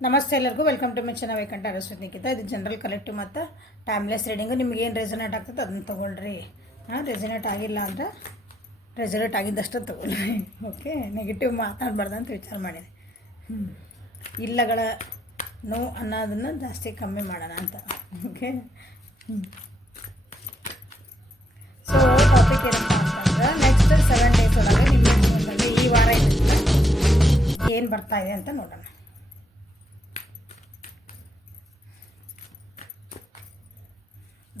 ನಮಸ್ತೆ ಎಲ್ಲರಿಗೂ welcome to my channel ವೈಕಂಠ ಅರಸ್ವತಿ ನಿಖಿತ. ಇದು ಜನರಲ್ ಕಲೆಕ್ಟಿವ್ ಮತ್ತು ಟೈಮ್ಲೆಸ್ ರೀಡಿಂಗು. ನಿಮ್ಗೆ ಏನು ರೆಸನೇಟ್ ಆಗ್ತದೆ ಅದನ್ನು ತೊಗೊಳ್ರಿ. ರೆಸನೇಟ್ ಆಗಿಲ್ಲ ಅಂದರೆ ರೆಸನೇಟ್ ಆಗಿದ್ದಷ್ಟು ತೊಗೊಳ್ರಿ. ಓಕೆ, ನೆಗೆಟಿವ್ ಮಾತಾಡಬಾರ್ದು ಅಂತ ವಿಚಾರ ಮಾಡಿದೆ. ಇಲ್ಲಗಳ ನೋ ಅನ್ನೋದನ್ನು ಜಾಸ್ತಿ ಕಮ್ಮಿ ಮಾಡೋಣ ಅಂತ. ಓಕೆ, ಸೊ ಟಾಪಿಕ್ ಏನಪ್ಪ ಅಂತಂದ್ರೆ ನೆಕ್ಸ್ಟ್ 7 ಡೇಸ್ ಒಳಗೆ ನಿಮ್ಮ ಜೀವನದಲ್ಲಿ ಈ ವಾರ ಏನು ಬರ್ತಾ ಇದೆ ಅಂತ ನೋಡೋಣ.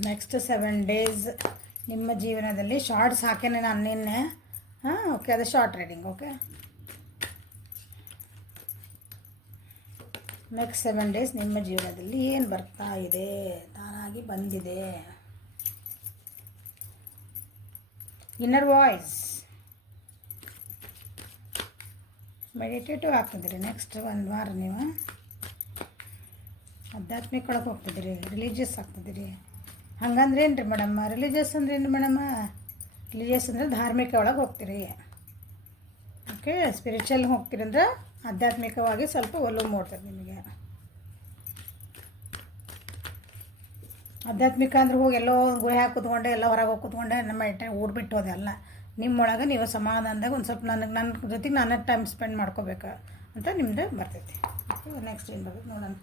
ನೆಕ್ಸ್ಟ್ 7 ಡೇಸ್ ನಿಮ್ಮ ಜೀವನದಲ್ಲಿ ಶಾರ್ಟ್ಸ್ ಹಾಕೇನೆ ನಾನು ನಿನ್ನೆ. ಓಕೆ, ಅದು short reading. Okay, next 7 days ನಿಮ್ಮ ಜೀವನದಲ್ಲಿ ಏನು ಬರ್ತಾ ಇದೆ, ತಾನಾಗಿ ಬಂದಿದೆ. ಇನ್ನರ್ ವಾಯ್ಸ್ ಮೆಡಿಟೇಟಿವ್ ಆಗ್ತಿದ್ದೀರಿ. ನೆಕ್ಸ್ಟ್ 1 ವಾರ ನೀವು ಆಧ್ಯಾತ್ಮಿಕ ಒಳಗೆ ಹೋಗ್ತಿದ್ದೀರಿ, ರಿಲೀಜಿಯಸ್ ಆಗ್ತಿದ್ದೀರಿ. ಹಂಗಂದ್ರೆ ಏನು ರೀ ಮೇಡಮ್ಮ? ರಿಲಿಜಿಯಸ್ ಅಂದ್ರೆ ಏನು ಮೇಡಮ್ಮ? ರಿಲಿಜಿಯಸ್ ಅಂದರೆ ಧಾರ್ಮಿಕ ಒಳಗೆ ಹೋಗ್ತೀರಿ. ಓಕೆ, ಸ್ಪಿರಿಚುವಲ್ ಹೋಗ್ತೀರಿ ಅಂದ್ರೆ ಆಧ್ಯಾತ್ಮಿಕವಾಗಿ ಸ್ವಲ್ಪ ಒಲವು ಮೂಡ್ತದೆ ನಿಮಗೆ. ಆಧ್ಯಾತ್ಮಿಕ ಅಂದ್ರೆ ಹೋಗಿ ಎಲ್ಲೋ ಗುಹೆ ಹಾಕಿ ಕೂತ್ಕೊಂಡೆ, ಎಲ್ಲ ಹೊರಗೆ ಹೋಗಿ ಕೂತ್ಕೊಂಡೆ ನಮ್ಮ ಊಡ್ಬಿಟ್ಟು ಹೋದೆಲ್ಲ. ನಿಮ್ಮೊಳಗೆ ನೀವು ಸಮಾಧಾನದಾಗ ಒಂದು ಸ್ವಲ್ಪ ನನ್ನ ಜೊತೆಗೆ ನಾನು ಟೈಮ್ ಸ್ಪೆಂಡ್ ಮಾಡ್ಕೋಬೇಕು ಅಂತ ನಿಮ್ಮದು ಬರ್ತೈತಿ. ನೆಕ್ಸ್ಟ್ ಏನು ಬರ್ತೈತೆ ನೋಡೋಣ.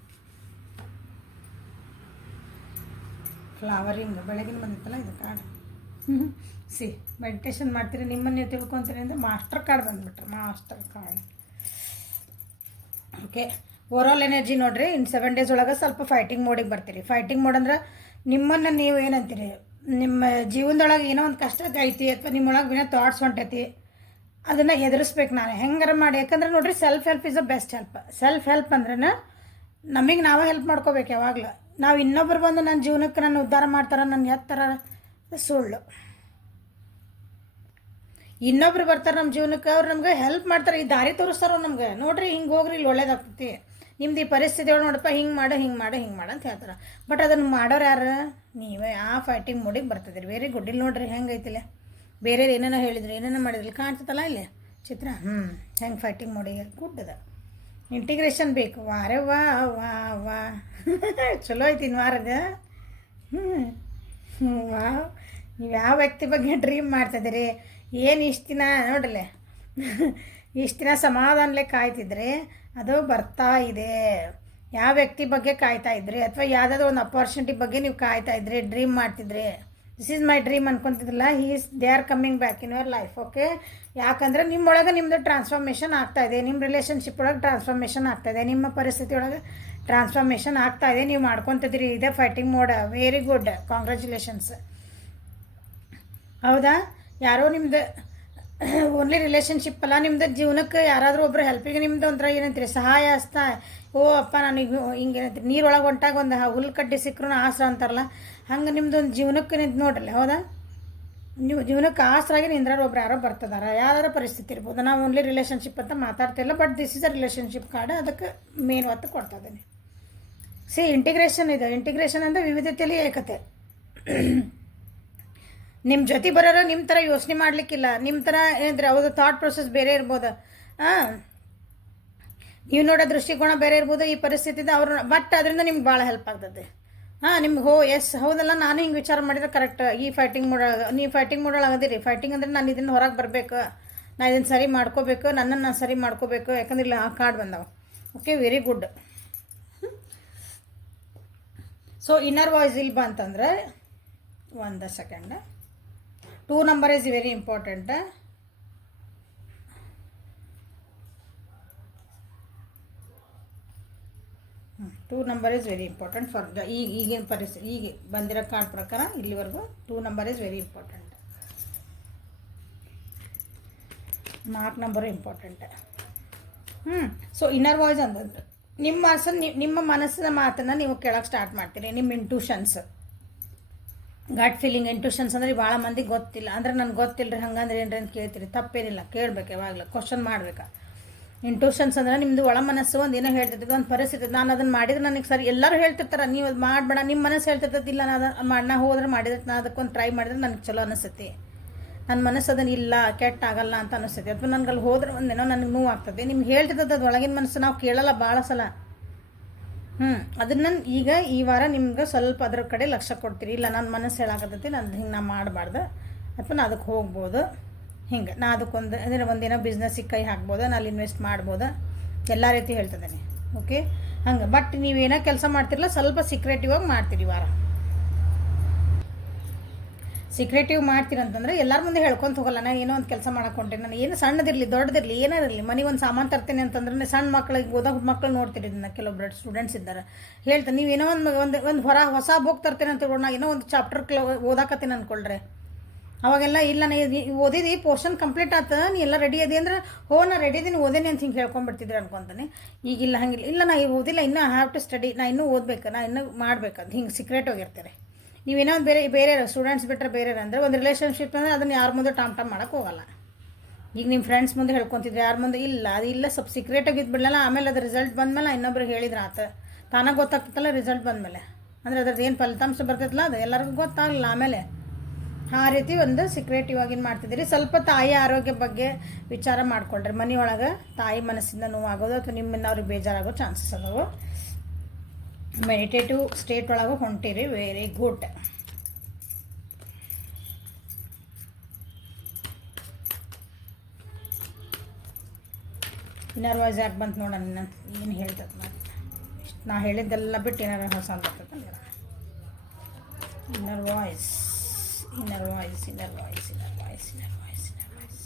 ಫ್ಲವರಿಂಗ್ ಬೆಳಗಿನ ಬಂದಿತ್ತಲ್ಲ ಇದು ಕಾರ್ಡ್. ಮೆಡಿಟೇಷನ್ ಮಾಡ್ತೀರಿ, ನಿಮ್ಮನ್ನು ನೀವು ತಿಳ್ಕೊತೀರಿ ಅಂದರೆ ಮಾಸ್ಟರ್ ಕಾರ್ಡ್ ಬಂದುಬಿಟ್ರೆ master card. Okay, overall energy ನೋಡಿರಿ. ಇನ್ನು 7 ಡೇಸ್ ಒಳಗೆ ಸ್ವಲ್ಪ ಫೈಟಿಂಗ್ ಮೋಡಿಗೆ ಬರ್ತೀರಿ. ಫೈಟಿಂಗ್ ಮೋಡ್ ಅಂದ್ರೆ ನಿಮ್ಮನ್ನು ನೀವು ಏನಂತೀರಿ, ನಿಮ್ಮ ಜೀವನದೊಳಗೆ ಏನೋ ಒಂದು ಕಷ್ಟ ಐತಿ ಅಥವಾ ನಿಮ್ಮೊಳಗೆ ಏನೋ ಥಾಟ್ಸ್ ಹೊಂಟೈತಿ, ಅದನ್ನು ಎದುರಿಸ್ಬೇಕು ನಾನು ಹೆಂಗಾರ ಮಾಡಿ. ಯಾಕಂದ್ರೆ ನೋಡಿರಿ, self help is a best help. Self help ಅಂದ್ರೆ ನಮಗೆ ನಾವೇ ಹೆಲ್ಪ್ ಮಾಡ್ಕೋಬೇಕು ಯಾವಾಗಲೂ. ನಾವು ಇನ್ನೊಬ್ರು ಬಂದು ನನ್ನ ಜೀವನಕ್ಕೆ ನನ್ನ ಉದ್ಧಾರ ಮಾಡ್ತಾರೆ, ನನ್ನ ಎತ್ತರ ಸುಳ್ಳು. ಇನ್ನೊಬ್ರು ಬರ್ತಾರೆ ನಮ್ಮ ಜೀವನಕ್ಕೆ, ಅವ್ರು ನಮ್ಗೆ ಹೆಲ್ಪ್ ಮಾಡ್ತಾರೆ, ಈ ದಾರಿ ತೋರಿಸ್ತಾರೋ ನಮ್ಗೆ. ನೋಡ್ರಿ ಹಿಂಗೆ ಹೋಗ್ರಿ, ಇಲ್ಲಿ ಒಳ್ಳೇದಾಗ್ತೈತಿ, ನಿಮ್ದು ಈ ಪರಿಸ್ಥಿತಿ ಒಳಗೆ ನೋಡಪ್ಪ ಹಿಂಗೆ ಮಾಡು ಹಿಂಗೆ ಮಾಡು ಹಿಂಗೆ ಮಾಡು ಅಂತ ಹೇಳ್ತಾರೆ. ಬಟ್ ಅದನ್ನು ಮಾಡೋರು ಯಾರು? ನೀವೇ. ಆ ಫೈಟಿಂಗ್ ಮೋಡಿಗೆ ಬರ್ತದಿರಿ. Very good. ಇಲ್ಲಿ ನೋಡ್ರಿ ಹೆಂಗೆ ಐತಿಲ್ಲ, ಬೇರೆ ಏನೇನೋ ಹೇಳಿದ್ರು, ಏನೇನೋ ಮಾಡಿದ್ರಿ, ಕಾಣ್ತದಲ್ಲ ಇಲ್ಲಿ ಚಿತ್ರ. ಹೆಂಗೆ ಫೈಟಿಂಗ್ ಮೋಡಿಗೆ ಗುಡ್ ಅದ. ಇಂಟಿಗ್ರೇಷನ್ ಬೇಕು. ವಾರೇ ವಾ ವಾ ವಾ ಚಲೋ ಐತಿ ಇನ್ನು ವಾರದ. ವಾ, ನೀವು ಯಾವ ವ್ಯಕ್ತಿ ಬಗ್ಗೆ ಡ್ರೀಮ್ ಮಾಡ್ತಿದ್ದೀರಿ? ಏನು ಇಷ್ಟು ದಿನ ನೋಡ್ರಲ್ಲೇ, ಇಷ್ಟು ದಿನ ಸಮಾಧಾನಲೇ ಕಾಯ್ತಿದ್ರಿ, ಅದು ಬರ್ತಾ ಇದೆ. ಯಾವ ವ್ಯಕ್ತಿ ಬಗ್ಗೆ ಕಾಯ್ತಾ ಇದ್ರಿ, ಅಥವಾ ಯಾವುದಾದ್ರೂ ಒಂದು ಅಪಾರ್ಚುನಿಟಿ ಬಗ್ಗೆ ನೀವು ಕಾಯ್ತಾ ಇದ್ರಿ, ಡ್ರೀಮ್ ಮಾಡ್ತಿದ್ರಿ. ದಿಸ್ ಈಸ್ ಮೈ ಡ್ರೀಮ್ ಅನ್ಕೊತಿದ್ರಲ್ಲ, they are coming back in your life. Okay, ಯಾಕಂದರೆ ನಿಮ್ಮೊಳಗೆ ನಿಮ್ಮದು ಟ್ರಾನ್ಸ್ಫಾರ್ಮೇಷನ್ ಆಗ್ತಾಯಿದೆ, ನಿಮ್ಮ ರಿಲೇಷನ್ಶಿಪ್ ಒಳಗೆ ಟ್ರಾನ್ಸ್ಫಾರ್ಮೇಷನ್ ಆಗ್ತಾಯಿದೆ, ನಿಮ್ಮ ಪರಿಸ್ಥಿತಿ ಒಳಗೆ ಟ್ರಾನ್ಸ್ಫಾರ್ಮೇಷನ್ ಆಗ್ತಾಯಿದೆ. ನೀವು ಮಾಡ್ಕೊತಿದ್ದೀರಿ. ಇದೇ fighting mode. Very good, congratulations. ಹೌದಾ? ಯಾರೋ ನಿಮ್ದು ಓನ್ಲಿ ರಿಲೇಷನ್ಶಿಪ್ ಅಲ್ಲ, ನಿಮ್ದು ಜೀವನಕ್ಕೆ ಯಾರಾದರೂ ಒಬ್ಬರು ಹೆಲ್ಪಿಗೆ ನಿಮ್ದು ಒಂಥರ ಏನಂತೀರಿ, ಸಹಾಯ ಹಸ್ತ. ಓ ಅಪ್ಪ, ನನಗೆ ಹಿಂಗೆ ಏನಂತೀರಿ, ನೀರೊಳಗೆ ಹೊಂಟಾಗ ಒಂದು ಹುಲ್ಲು ಕಡ್ಡಿ ಸಿಕ್ಕರೂ ಆಸರ ಅಂತಾರಲ್ಲ, ಹಂಗೆ ನಿಮ್ದು ಒಂದು ಜೀವನಕ್ಕೆ ನಿಂತು ನೋಡ್ರಲ್ಲ. ಹೌದಾ? ನೀವು ಜೀವನಕ್ಕೆ ಆಸರಾಗಿ ನಿಂದ್ರಾರು ಒಬ್ರು ಯಾರೋ ಬರ್ತದಾರ, ಯಾವ್ದಾರ ಪರಿಸ್ಥಿತಿ ಇರ್ಬೋದು. ನಾವು ಓನ್ಲಿ ರಿಲೇಷನ್ಶಿಪ್ ಅಂತ ಮಾತಾಡ್ತಿಲ್ಲ, but this is a relationship card. ಅದಕ್ಕೆ ಮೇನ್ ಒತ್ತು ಕೊಡ್ತಾ ಇದ್ದೀನಿ. ಇಂಟಿಗ್ರೇಷನ್ ಇದೆ. ಇಂಟಿಗ್ರೇಷನ್ ಅಂದರೆ ವಿವಿಧತೆಯಲ್ಲಿ ಏಕತೆ. ನಿಮ್ಮ ಜೊತೆ ಬರೋರು ನಿಮ್ಮ ಥರ ಯೋಚನೆ ಮಾಡಲಿಕ್ಕಿಲ್ಲ, ನಿಮ್ಮ ಥರ ಏನಂದ್ರೆ ಅವ್ರದ್ದು ಥಾಟ್ ಪ್ರೊಸೆಸ್ ಬೇರೆ ಇರ್ಬೋದು. ನೀವು ನೋಡೋ ದೃಷ್ಟಿಕೋನ ಬೇರೆ ಇರ್ಬೋದು ಈ ಪರಿಸ್ಥಿತಿಯಿಂದ ಅವರು, ಬಟ್ ಅದರಿಂದ ನಿಮ್ಗೆ ಭಾಳ ಹೆಲ್ಪ್ ಆಗ್ತದೆ. ನಿಮ್ಗೆ ಎಸ್ ಹೌದಲ್ಲ, ನಾನು ಹಿಂಗೆ ವಿಚಾರ ಮಾಡಿದ್ರೆ ಕರೆಕ್ಟ್. ಈ ಫೈಟಿಂಗ್ ಮಾಡೊಳಗೆ ನೀವು ಫೈಟಿಂಗ್ ಮಾಡೊಳಗೆ ಆಗದಿರಿ. ಫೈಟಿಂಗ್ ಅಂದರೆ ನಾನು ಇದನ್ನು ಹೊರಗೆ ಬರಬೇಕು, ನಾನು ಇದನ್ನು ಸರಿ ಮಾಡ್ಕೋಬೇಕು, ನನ್ನನ್ನು ನಾನು ಸರಿ ಮಾಡ್ಕೋಬೇಕು. ಯಾಕಂದ್ರೆ ಇಲ್ಲ ಆ ಕಾರ್ಡ್ ಬಂದವು. Okay, very good. So inner voice ಇಲ್ಲಿ ಬಂತಂದರೆ 1 second. 2 number is very important. Two number is very important for the ಈಗಿನ ಪರಿಸ್ಥಿತಿ. ಈಗ ಬಂದಿರೋ ಕಾರ್ಡ್ ಪ್ರಕಾರ ಇಲ್ಲಿವರೆಗೂ 2 number is very important. 4 number important. So inner voice ಅಂತಂದ್ರೆ ನಿಮ್ಮ ಮನಸ್ಸಿನ ಮಾತನ್ನು ನೀವು ಕೇಳೋಕ್ಕೆ ಸ್ಟಾರ್ಟ್ ಮಾಡ್ತೀರಿ. ನಿಮ್ಮ ಇಂಟ್ಯೂಷನ್ಸ್, ಗಟ್ ಫೀಲಿಂಗ್. ಇಂಟ್ಯೂಷನ್ಸ್ ಅಂದರೆ ಭಾಳ ಮಂದಿಗೆ ಗೊತ್ತಿಲ್ಲ. ಅಂದರೆ ನನಗೆ ಗೊತ್ತಿಲ್ಲ ರೀ, ಹಂಗಂದ್ರೆ ಏನ್ರಿ ಅಂತ ಕೇಳ್ತೀರಿ. ತಪ್ಪೇನಿಲ್ಲ, ಕೇಳಬೇಕು, ಯಾವಾಗಲೂ ಕ್ವಶನ್ ಮಾಡಬೇಕು. ಇಂಟ್ಯೂಷನ್ಸ್ ಅಂದ್ರೆ ನಿಮ್ಮದು ಒಳ ಮನಸ್ಸು ಒಂದು ಏನೋ ಹೇಳ್ತಿರ್ತದೆ, ಒಂದು ಪರಿಸ್ಥಿತಿ, ನಾನು ಅದನ್ನು ಮಾಡಿದ್ರೆ ನನಗೆ ಸರಿ. ಎಲ್ಲರೂ ಹೇಳ್ತಿರ್ತಾರೆ ನೀವು ಅದು ಮಾಡಬೇಡ, ನಿಮ್ಮ ಮನಸ್ಸು ಹೇಳ್ತಿರ್ತದಿಲ್ಲ, ನಾನು ಅದನ್ನು ನಾ ಹೋದ್ರೆ ಮಾಡಿದ್ರೆ, ನಾನು ಅದಕ್ಕೊಂದು ಟ್ರೈ ಮಾಡಿದ್ರೆ ನನಗೆ ಚಲೋ ಅನಿಸ್ತೈತಿ. ನನ್ನ ಮನಸ್ಸು ಅದನ್ನು ಇಲ್ಲ ಕೆಟ್ಟ ಆಗಲ್ಲ ಅಂತ ಅನಿಸ್ತೈತಿ. ಅಥವಾ ನನಗೆ ಅಲ್ಲಿ ಹೋದ್ರೆ ಒಂದೇನೋ ನನಗೆ ನೋವು ಆಗ್ತದೆ. ನಿಮ್ಗೆ ಹೇಳ್ತಿರ್ತದೆ ಅದು ಒಳಗಿನ ಮನಸ್ಸು, ನಾವು ಕೇಳಲ್ಲ ಭಾಳ ಸಲ. ಅದನ್ನು ಈಗ ಈ ವಾರ ನಿಮ್ಗೆ ಸ್ವಲ್ಪ ಅದ್ರ ಕಡೆ ಲಕ್ಷ್ಯ ಕೊಡ್ತೀರಿ. ಇಲ್ಲ ನನ್ನ ಮನಸ್ಸು ಹೇಳಾಕತ್ತೈತಿ, ನಾನು ಹಿಂಗೆ ನಾ ಮಾಡಬಾರ್ದು ಅಥವಾ ನಾ ಅದಕ್ಕೆ ಹೋಗ್ಬೋದು, ಹಿಂಗೆ ನಾ ಅದಕ್ಕೊಂದು ಅಂದರೆ ಒಂದೇನೋ ಬಿಸ್ನೆಸ್ಸಿಗೆ ಕೈ ಹಾಕ್ಬೋದು, ನಾನು ಇನ್ವೆಸ್ಟ್ ಮಾಡ್ಬೋದು, ಎಲ್ಲ ರೀತಿ ಹೇಳ್ತಿದ್ದೇನೆ. ಓಕೆ, ಹಂಗೆ. ಬಟ್ ನೀವೇನೋ ಕೆಲಸ ಮಾಡ್ತಿರಲ್ಲ, ಸ್ವಲ್ಪ ಸೀಕ್ರೆಟಿವ್ ಆಗಿ ಮಾಡ್ತೀರಿ ವಾರ. ಸೀಕ್ರೆಟಿವ್ ಮಾಡ್ತೀರಂತಂದ್ರೆ ಎಲ್ಲರ ಮುಂದೆ ಹೇಳ್ಕೊಂತ ಹೋಗಲ್ಲ. ನಾನು ಏನೋ ಒಂದು ಕೆಲಸ ಮಾಡಕೊಂಡೆ, ನಾನು ಏನು ಸಣ್ಣದಿರಲಿ ದೊಡ್ಡದಿರಲಿ ಏನಾರಿರಲಿ, ಮನೆಗೆ ಒಂದು ಸಾಮಾನು ತರ್ತೀನಿ ಅಂತಂದ್ರೆ ಸಣ್ಣ ಮಕ್ಳಿಗೆ ಓದೋ ಮಕ್ಕಳು ನೋಡ್ತೀರಿ. ಇದನ್ನ ಕೆಲವೊಬ್ಬರು ಸ್ಟೂಡೆಂಟ್ಸ್ ಇದ್ದಾರೆ, ಹೇಳ್ತಾರೆ ನೀವು ಏನೋ ಒಂದು ಹೊಸ ಬುಕ್ ತರ್ತೀನಿ ಅಂತ ನಾ ಏನೋ ಒಂದು ಚಾಪ್ಟರ್ ಓದಾಕತ್ತೀನಿ ಅಂದ್ಕೊಳ್ರೆ, ಅವಾಗೆಲ್ಲ ಇಲ್ಲ ನಾ ಓದಿದಿ ಪೋರ್ಷನ್ ಕಂಪ್ಲೀಟ್ ಆತ, ನೀ ಎಲ್ಲ ರೆಡಿ ಅದಿ ಅಂದ್ರೆ ನಾ ರೆಡಿ ಇದೀನಿ ಓದೇನಿ ಅಂತ ಹಿಂಗೆ ಹೇಳ್ಕೊಂಡ್ಬಿಡ್ತಿದ್ರಿ ಅನ್ಕೊತಾನೆ. ಈಗಿಲ್ಲ ಹಂಗಿಲ್ಲ, ಇಲ್ಲ ನಾ ಓದಿಲ್ಲ, ಇನ್ನೂ ಹ್ಯಾವ್ ಟು ಸ್ಟಡಿ, ನಾ ಇನ್ನೂ ಓದ್ಬೇಕು, ನಾ ಇನ್ನೂ ಮಾಡ್ಬೇಕಂತ ಹಿಂಗೆ ಸೀಕ್ರೆಟ್ ಹೋಗಿರ್ತಾರೆ. ನೀವೇನೋ ಒಂದು ಬೇರೆ ಸ್ಟೂಡೆಂಟ್ಸ್ ಬಿಟ್ಟರೆ ಬೇರೆ ಅಂದರೆ ಒಂದು ರಿಲೇಷನ್ಶಿಪ್ ಅಂದರೆ ಅದನ್ನು ಯಾರ ಮುಂದೆ ಟಾಮ್ ಮಾಡೋಕ್ಕೆ ಹೋಗಲ್ಲ. ಈಗ ನಿಮ್ಮ ಫ್ರೆಂಡ್ಸ್ ಮುಂದೆ ಹೇಳ್ಕೊತಿದ್ರೆ ಯಾರ ಮುಂದೆ ಇಲ್ಲ, ಅದು ಇಲ್ಲ ಸ್ವಲ್ಪ ಸೀಕ್ರೆಟಾಗಿ ಇದ್ಬಿಡಲ್ಲ. ಆಮೇಲೆ ಅದು ರಿಸಲ್ಟ್ ಬಂದಮೇಲೆ ಇನ್ನೊಬ್ರಿಗೆ ಹೇಳಿದ್ರೆ ಆತ ತಾನಾಗ ಗೊತ್ತಾಗ್ತಲ್ಲ ರಿಸಲ್ಟ್ ಬಂದಮೇಲೆ, ಅಂದರೆ ಅದ್ರದ್ದು ಏನು ಫಲಿತಾಂಶ ಬರ್ತೈತಲ್ಲ ಅದು ಎಲ್ಲರಿಗೂ ಗೊತ್ತಾಗಲ್ಲ ಆಮೇಲೆ. ಆ ರೀತಿ ಒಂದು ಸೀಕ್ರೆಟಿವ್ ಆಗಿನ ಮಾಡ್ತಿದ್ದೀರಿ. ಸ್ವಲ್ಪ ತಾಯಿ ಆರೋಗ್ಯ ಬಗ್ಗೆ ವಿಚಾರ ಮಾಡಿಕೊಳ್ರಿ. ಮನೆಯೊಳಗೆ ತಾಯಿ ಮನಸ್ಸಿಂದ ನೋವಾಗೋದು ಅಥವಾ ನಿಮ್ಮಿಂದ ಅವ್ರಿಗೆ ಬೇಜಾರಾಗೋ ಚಾನ್ಸಸ್ ಅದಾವೆ. ಮೆಡಿಟೇಟಿವ್ ಸ್ಟೇಟ್ ಒಳಗೆ ಹೊಂಟಿರಿ, ವೆರಿ ಗುಡ್. ಇನ್ನರ್ ವಾಯ್ಸ್ ಯಾಕೆ ಬಂತು ನೋಡೋಣ, ಏನು ಹೇಳ್ತದೆ ನಾನು ನಾ ಹೇಳಿದ್ದೆಲ್ಲ ಬಿಟ್ಟು ಏನಾರು ಹೊಸ ಬರ್ತದೆ. Inner voice, inner voice, inner voice, inner voice, inner voice, inner voice.